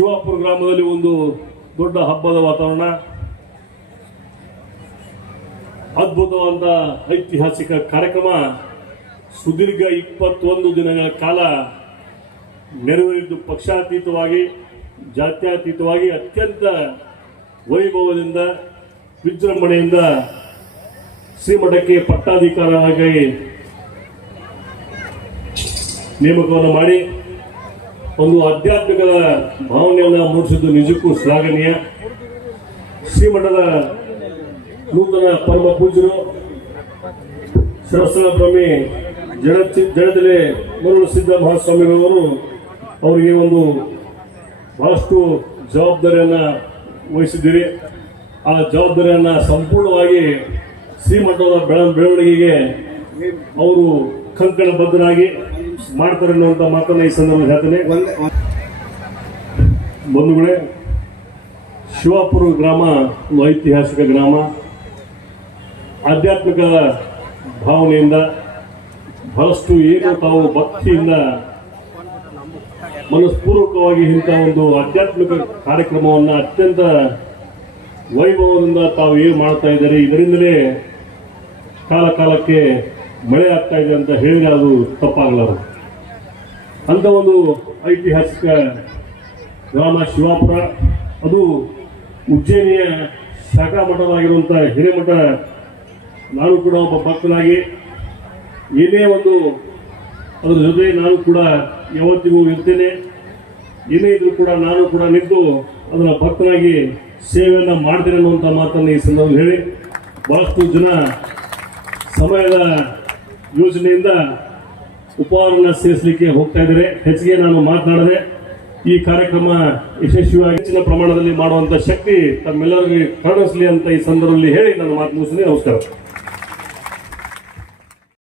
ಶಿವಾಪುರ ಗ್ರಾಮದಲ್ಲಿ ಒಂದು ದೊಡ್ಡ ಹಬ್ಬದ ವಾತಾವರಣ. ಅದ್ಭುತವಾದ ಐತಿಹಾಸಿಕ ಕಾರ್ಯಕ್ರಮ. ಸುದೀರ್ಘ ಇಪ್ಪತ್ತೊಂದು ದಿನಗಳ ಕಾಲ ನೆರವೇರಿದ್ದು ಪಕ್ಷಾತೀತವಾಗಿ, ಜಾತ್ಯತೀತವಾಗಿ ಅತ್ಯಂತ ವೈಭವದಿಂದ, ವಿಜೃಂಭಣೆಯಿಂದ ಶ್ರೀಮಠಕ್ಕೆ ಪಟ್ಟಾಧಿಕಾರಿಯಾಗಿ ನೇಮಕವನ್ನು ಮಾಡಿ. ಒಂದು ಆಧ್ಯಾತ್ಮಿಕದ ಭಾವನೆಯನ್ನು ಮೂಡಿಸಿದ್ದು ನಿಜಕ್ಕೂ ಶ್ಲಾಘನೀಯ. ಶ್ರೀಮಠದ ನೂತನ ಪರಮ ಪೂಜರು ಸಹಸ್ರ ಬ್ರಹ್ಮಿ ಜಡ ಜಡದಲ್ಲಿ ಮರುಳು ಸಿದ್ಧ ಮಹಾಸ್ವಾಮಿಗಳವರು ಅವರಿಗೆ ಒಂದು ಬಹಳಷ್ಟು ಜವಾಬ್ದಾರಿಯನ್ನು ವಹಿಸಿದ್ದೀರಿ. ಆ ಜವಾಬ್ದಾರಿಯನ್ನು ಸಂಪೂರ್ಣವಾಗಿ ಶ್ರೀಮಠದ ಬೆಳ, ಬೆಳವಣಿಗೆಗೆ ಅವರು ಕಂಕಣಬದ್ಧರಾಗಿ ಮಾಡ್ತಾರೆ ಅನ್ನುವಂಥ ಮಾತನ್ನ ಈ ಸಂದರ್ಭದಲ್ಲಿ ಹೇಳ್ತೇನೆ. ಬಂಧುಗಳೇ ಶಿವಾಪುರ ಗ್ರಾಮ ಒಂದು ಐತಿಹಾಸಿಕ ಗ್ರಾಮ. ಆಧ್ಯಾತ್ಮಿಕ ಭಾವನೆಯಿಂದ ಬಹಳಷ್ಟು ಏನು ತಾವು ಭಕ್ತಿಯಿಂದ ಮನಸ್ಪೂರ್ವಕವಾಗಿ ಇಂಥ ಒಂದು ಆಧ್ಯಾತ್ಮಿಕ ಕಾರ್ಯಕ್ರಮವನ್ನು ಅತ್ಯಂತ ವೈಭವದಿಂದ ತಾವು ಏನು ಮಾಡ್ತಾ ಇದ್ದಾರೆ ಇದರಿಂದಲೇ ಕಾಲ ಕಾಲಕ್ಕೆ ಮಳೆ ಆಗ್ತಾ ಇದೆ ಅಂತ ಹೇಳಿದ್ರೆ ಅದು ತಪ್ಪಾಗಲಾರದು. ಅಂತ ಒಂದು ಐತಿಹಾಸಿಕ ಗ್ರಾಮ ಶಿವಾಪುರ, ಅದು ಉಜ್ಜಯಿನಿಯ ಶಾಖಾ ಮಠವಾಗಿರುವಂಥ ಹಿರೇಮಠ. ನಾನು ಕೂಡ ಒಬ್ಬ ಭಕ್ತನಾಗಿ, ಏನೇ ಒಂದು ಅದರ ಜೊತೆ ನಾನು ಕೂಡ ಯಾವತ್ತಿಗೂ ಇರ್ತೇನೆ. ಏನೇ ಇದ್ರೂ ಕೂಡ ನಾನು ಕೂಡ ನಿಂತು ಅದರ ಭಕ್ತನಾಗಿ ಸೇವೆಯನ್ನು ಮಾಡ್ತೇನೆ ಅನ್ನುವಂಥ ಮಾತನ್ನು ಈ ಸಂದರ್ಭದಲ್ಲಿ ಹೇಳಿ, ಬಹಳಷ್ಟು ಜನ ಸಮಯದ ಯೋಜನೆಯಿಂದ ಉಪಹಾರನ ಸೇರಿಸಲಿಕ್ಕೆ ಹೋಗ್ತಾ ಇದ್ದಾರೆ. ಹೆಚ್ಚಿಗೆ ನಾನು ಮಾತನಾಡದೆ ಈ ಕಾರ್ಯಕ್ರಮ ಯಶಸ್ವಿಯಾಗಿ ಹೆಚ್ಚಿನ ಪ್ರಮಾಣದಲ್ಲಿ ಮಾಡುವಂತ ಶಕ್ತಿ ತಮ್ಮೆಲ್ಲರಿಗೂ ಕರುಣಿಸಲಿ ಅಂತ ಈ ಸಂದರ್ಭದಲ್ಲಿ ಹೇಳಿ ನಾನು ಮಾತು ಮುಗಿಸಿದೆ ನಮಸ್ಕಾರ.